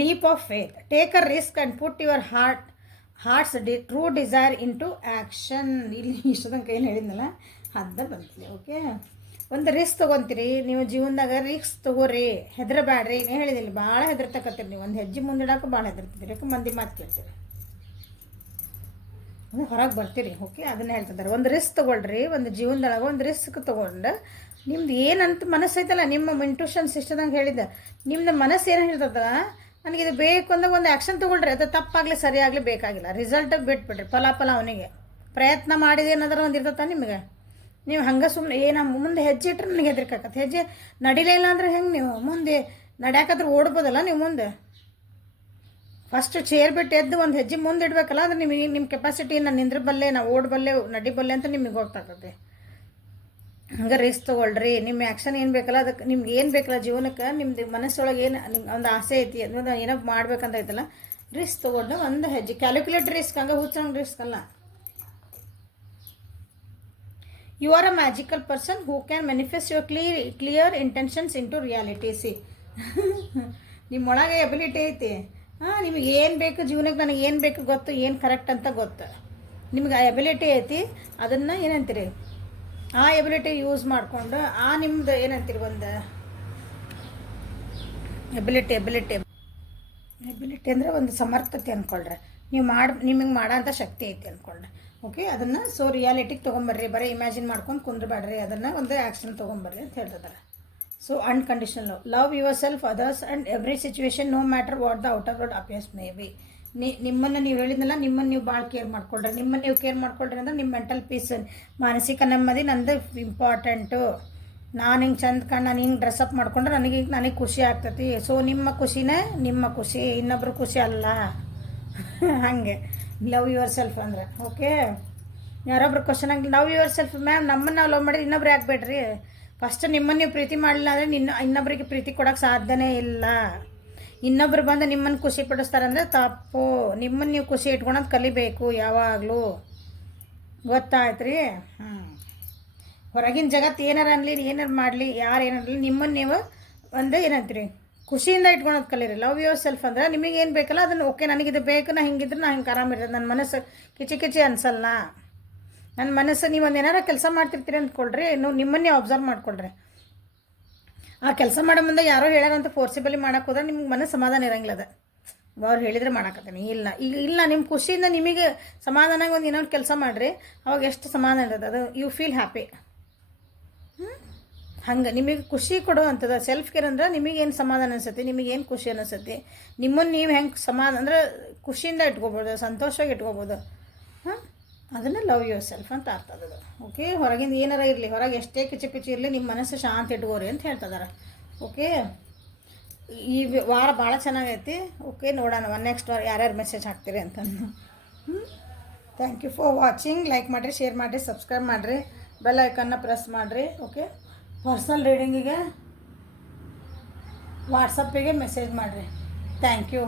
Leap of faith, take a risk and put your hearts true desire into action. ಇಲ್ಲಿ ಇಷ್ಟೊಂದು ಏನು ಹೇಳಿದ್ನಲ್ಲ ಅದ ಬಂತಿದೆ. ಓಕೆ, ಒಂದು ರಿಸ್ಕ್ ತೊಗೊತೀರಿ ನೀವು ಜೀವನದಾಗ, ರಿಸ್ಕ್ ತೊಗೋರಿ, ಹೆದರಬೇಡ್ರಿ. ಏನೇ ಹೇಳಿದಿಲ್ಲ, ಭಾಳ ಹೆದರ್ತಕತ್ತೀರಿ ನೀವು. ಒಂದು ಹೆಜ್ಜೆ ಮುಂದಿಡಕ್ಕೆ ಭಾಳ ಹೆದರ್ತಿದ್ದೀರಿ, ಯಾಕೆ ಮಂದಿ ಮಾತು ಕೇಳ್ತೀರಿ, ಅಂದರೆ ಹೊರಗೆ ಬರ್ತೀರಿ. ಓಕೆ, ಅದನ್ನೇ ಹೇಳ್ತಿದ್ದಾರೆ. ಒಂದು ರಿಸ್ಕ್ ತೊಗೊಳ್ರಿ, ಒಂದು ಜೀವನದೊಳಗೆ ಒಂದು ರಿಸ್ಕ್ ತೊಗೊಂಡು ನಿಮ್ದು ಏನಂತ ಮನಸ್ಸು ಐತಲ್ಲ, ನಿಮ್ಮ ಇಂಟ್ಯೂಷನ್ಸ್ ಇಷ್ಟದಂಗೆ ಹೇಳಿದ್ದೆ, ನಿಮ್ದು ಮನಸ್ಸು ಏನು ಹೇಳ್ತದ, ನನಗಿದು ಬೇಕು ಅಂದಾಗ ಒಂದು ಆ್ಯಕ್ಷನ್ ತೊಗೊಳ್ರಿ. ಅದು ತಪ್ಪಾಗಲಿ ಸರಿಯಾಗಲಿ ಬೇಕಾಗಿಲ್ಲ, ರಿಸಲ್ಟ್ ಬಿಟ್ಬಿಡ್ರಿ. ಫಲ ಅವನಿಗೆ ಪ್ರಯತ್ನ ಮಾಡಿದೇನಾದ್ರೂ ಒಂದು ಇರ್ತದ ನಿಮಗೆ. ನೀವು ಹಂಗೆ ಸುಮ್ಮನೆ ಮುಂದೆ ಹೆಜ್ಜೆ ಇಟ್ಟರೆ ನನಗೆ ಹೆದರಿಕಾಕತ್ತೆ. ಹೆಜ್ಜೆ ನಡಿಲೇ ಇಲ್ಲ ಅಂದ್ರೆ ಹೆಂಗೆ ನೀವು ಮುಂದೆ ನಡ್ಯಾಕಾದ್ರೆ ಓಡ್ಬೋದಲ್ಲ ನೀವು ಮುಂದೆ. ಫಸ್ಟ್ ಚೇರ್ ಬಿಟ್ಟು ಎದ್ದು ಒಂದು ಹೆಜ್ಜೆ ಮುಂದೆ ಇಡಬೇಕಲ್ಲ, ಅಂದ್ರೆ ನಿಮ್ಮ ಕೆಪಾಸಿಟಿ ನಾನು ನಿಂದ್ರಬಲ್ಲೆ, ನಾವು ಓಡಬಲ್ಲೆ, ನಡಿಬಲ್ಲೆ ಅಂತ ನಿಮಗೆ ಗೊತ್ತಾಗ್ತದೆ. ಹಂಗೆ ರಿಸ್ಕ್ ತೊಗೊಳ್ರಿ. ನಿಮ್ಮ ಆ್ಯಕ್ಷನ್ ಏನು ಬೇಕಲ್ಲ, ಅದಕ್ಕೆ ನಿಮ್ಗೆ ಏನು ಬೇಕಲ್ಲ ಜೀವನಕ್ಕೆ, ನಿಮ್ದು ಮನಸ್ಸೊಳಗೆ ಏನು ನಿಮ್ಗೆ ಒಂದು ಆಸೆ ಐತಿ ಅದನ್ನ ಏನೋ ಮಾಡ್ಬೇಕಂತ ಐತಲ್ಲ, ರಿಸ್ಕ್ ತೊಗೊಂಡು ಒಂದು ಹೆಜ್ಜೆ, ಕ್ಯಾಲ್ಕುಲೇಟ್ ರಿಸ್ಕ್, ಹಂಗೆ ಹುಚ್ಚಂಗೆ ರಿಸ್ಕ್ ಅಲ್ಲ. You are a magical person who can manifest your clear intentions into reality. See ನಿಮ್ಮೊಳಗೆ ಎಬಿಲಿಟಿ ಐತಿ. ನಿಮಗೆ ಏನು ಬೇಕು ಜೀವನಕ್ಕೆ, ನನಗೆ ಏನು ಬೇಕು ಗೊತ್ತು, ಏನು ಕರೆಕ್ಟ್ ಅಂತ ಗೊತ್ತು, ನಿಮ್ಗೆ ಆ ಎಬಿಲಿಟಿ ಐತಿ. ಅದನ್ನು ಏನಂತೀರಿ, ಆ ಎಬಿಲಿಟಿ ಯೂಸ್ ಮಾಡಿಕೊಂಡು ನಿಮ್ದು ಏನಂತೀರಿ, ಒಂದು ಎಬಿಲಿಟಿ ಅಂದರೆ ಒಂದು ಸಮರ್ಥತೆ ಅಂದ್ಕೊಳ್ರಿ. ನಿಮಗೆ ಮಾಡೋ ಅಂಥ ಶಕ್ತಿ ಐತಿ ಅಂದ್ಕೊಳ್ರಿ. ಓಕೆ, ಅದನ್ನು ಸೊ ರಿಯಾಲಿಟಿಗೆ ತೊಗೊಂಬರ್ರಿ. ಬರೀ ಇಮ್ಯಾಜಿನ್ ಮಾಡ್ಕೊಂಡು ಕುಂದ್ರಬೇಡ್ರಿ, ಅದನ್ನು ಒಂದು ಆ್ಯಕ್ಷನ್ ತೊಗೊಂಬರ್ರಿ ಅಂತ ಹೇಳ್ತಿದ್ದಾರೆ. So unconditional love yourself, others and every situation, no matter what the outer world appears maybe. ನಿಮ್ಮನ್ನು ನೀವು ಹೇಳಿದ್ನಲ್ಲ, ನಿಮ್ಮನ್ನು ನೀವು ಭಾಳ ಕೇರ್ ಮಾಡ್ಕೊಳ್ರಿ. ನಿಮ್ಮನ್ನು ನೀವು ಕೇರ್ ಮಾಡ್ಕೊಳ್ರಿ ಅಂದ್ರೆ ನಿಮ್ಮ ಮೆಂಟಲ್ ಪೀಸ್, ಮಾನಸಿಕ ನೆಮ್ಮದಿ ನಂದು ಇಂಪಾರ್ಟೆಂಟು. ನಾನು ಹಿಂಗೆ ಚಂದ ನಾನು ಹಿಂಗೆ ಡ್ರೆಸ್ಅಪ್ ಮಾಡ್ಕೊಂಡ್ರೆ ನನಗೆ ಖುಷಿ ಆಗ್ತೈತಿ. ಸೊ ನಿಮ್ಮ ಖುಷಿನೇ ನಿಮ್ಮ ಖುಷಿ, ಇನ್ನೊಬ್ರು ಖುಷಿ ಅಲ್ಲ. ಹಾಗೆ ಲವ್ ಯುವರ್ ಸೆಲ್ಫ್ ಅಂದ್ರೆ. ಓಕೆ, ಯಾರೊಬ್ರು ಕ್ವಶನ್ ಆಗಿ ಲವ್ ಯುವರ್ ಸೆಲ್ಫ್ ಮ್ಯಾಮ್, ನಮ್ಮನ್ನು ನಾವು ಲವ್ ಮಾಡಿದ್ರೆ ಇನ್ನೊಬ್ರು ಯಾಕಬೇಡ್ರಿ. ಫಸ್ಟ್ ನಿಮ್ಮನ್ನು ನೀವು ಪ್ರೀತಿ ಮಾಡಲಿಲ್ಲ ಅಂದರೆ ಇನ್ನೊಬ್ಬರಿಗೆ ಪ್ರೀತಿ ಕೊಡೋಕ್ಕೆ ಸಾಧ್ಯನೇ ಇಲ್ಲ. ಇನ್ನೊಬ್ರು ಬಂದು ನಿಮ್ಮನ್ನು ಖುಷಿ ಪಡಿಸ್ತಾರಂದರೆ ತಪ್ಪು. ನಿಮ್ಮನ್ನು ನೀವು ಖುಷಿ ಇಟ್ಕೊಳೋದು ಕಲಿಬೇಕು ಯಾವಾಗಲೂ, ಗೊತ್ತಾಯ್ತು ರೀ. ಹೊರಗಿನ ಜಗತ್ತು ಏನಾರು ಅನ್ನಲಿ, ಏನಾರು ಮಾಡಲಿ, ಯಾರು ಏನಾರಲಿ, ನಿಮ್ಮನ್ನು ನೀವು ಒಂದು ಏನಂತೀರಿ ಖುಷಿಯಿಂದ ಇಟ್ಕೊಳೋದು ಕಲೀರಿ. ಲವ್ ಯುವರ್ ಸೆಲ್ಫ್ ಅಂದ್ರೆ ನಿಮಗೇನು ಬೇಕಲ್ಲ ಅದನ್ನು, ಓಕೆ ನನಗಿದು ಬೇಕು, ನಾ ಹಿಂಗಿದ್ರೆ ನಾ ಹಿಂಗೆ ಆರಾಮಿರೋದು, ನನ್ನ ಮನಸ್ಸು ಕಿಚಿ ಅನ್ಸಲ್ಲ. ನನ್ನ ಮನಸ್ಸು, ನೀವು ಒಂದು ಏನಾರ ಕೆಲಸ ಮಾಡ್ತಿರ್ತೀರಿ ಅಂದ್ಕೊಳ್ರಿ, ನಿಮ್ಮನ್ನೇ ಅಬ್ಸರ್ವ್ ಮಾಡ್ಕೊಳ್ರಿ. ಆ ಕೆಲಸ ಮಾಡೋ ಮುಂದೆ ಯಾರೋ ಹೇಳ್ಯಾರಂತ ಫೋರ್ಸಿಬಲಿ ಮಾಡೋಕೆ ಹೋದ್ರೆ ನಿಮ್ಗೆ ಮನಸ್ಸು ಸಮಾಧಾನ ಇರೋಂಗಿಲ್ಲ. ಅದು ಅವ್ರು ಹೇಳಿದರೆ ಮಾಡೋಕತ್ತೀನಿ ಇಲ್ಲ ನಿಮ್ಮ ಖುಷಿಯಿಂದ ನಿಮಗೆ ಸಮಾಧಾನಾಗಿ ಒಂದು ಏನೋ ಕೆಲಸ ಮಾಡಿರಿ, ಅವಾಗ ಎಷ್ಟು ಸಮಾಧಾನ ಇರ್ತದೆ, ಅದು ಯು ಫೀಲ್ ಹ್ಯಾಪಿ. ಹಂಗೆ ನಿಮಗೆ ಖುಷಿ ಕೊಡುವಂಥದ್ದು ಸೆಲ್ಫ್ ಕೇರ್ ಅಂದ್ರೆ ನಿಮಗೇನು ಸಮಾಧಾನ ಅನಿಸುತ್ತೆ, ನಿಮಗೇನು ಖುಷಿ ಅನಿಸುತ್ತೆ, ನಿಮ್ಮನ್ನು ನೀವು ಹೆಂಗೆ ಸಮಾಧಾನ ಅಂದರೆ ಖುಷಿಯಿಂದ ಇಟ್ಕೋಬೋದು, ಸಂತೋಷವಾಗಿ ಇಟ್ಕೋಬೋದು. ಅದನ್ನು ಲವ್ ಯುವರ್ ಸೆಲ್ಫ್ ಅಂತ ಅರ್ಥ ಅದು. ಓಕೆ, ಹೊರಗಿಂದ ಏನಾರ ಇರಲಿ, ಹೊರಗೆ ಎಷ್ಟೇ ಕಿಚಿ ಇರಲಿ, ನಿಮ್ಮ ಮನಸ್ಸು ಶಾಂತಿ ಇಟ್ಕೋರಿ ಅಂತ ಹೇಳ್ತಿದ್ದಾರೆ. ಓಕೆ, ಈ ವಾರ ಭಾಳ ಚೆನ್ನಾಗೈತಿ. ಓಕೆ, ನೋಡೋಣ ನೆಕ್ಸ್ಟ್ ವಾರ ಯಾರ್ಯಾರು ಮೆಸೇಜ್ ಹಾಕ್ತೀರಿ ಅಂತ. Thank you for watching. Like ಮಾಡಿರಿ, ಶೇರ್ ಮಾಡಿರಿ, ಸಬ್ಸ್ಕ್ರೈಬ್ ಮಾಡಿರಿ, ಬೆಲ್ ಐಕನ್ನ ಪ್ರೆಸ್ ಮಾಡಿರಿ. ಓಕೆ, ಪರ್ಸನಲ್ ರೀಡಿಂಗಿಗೆ ವಾಟ್ಸಪ್ಪಿಗೆ ಮೆಸೇಜ್ ಮಾಡಿರಿ. Thank you.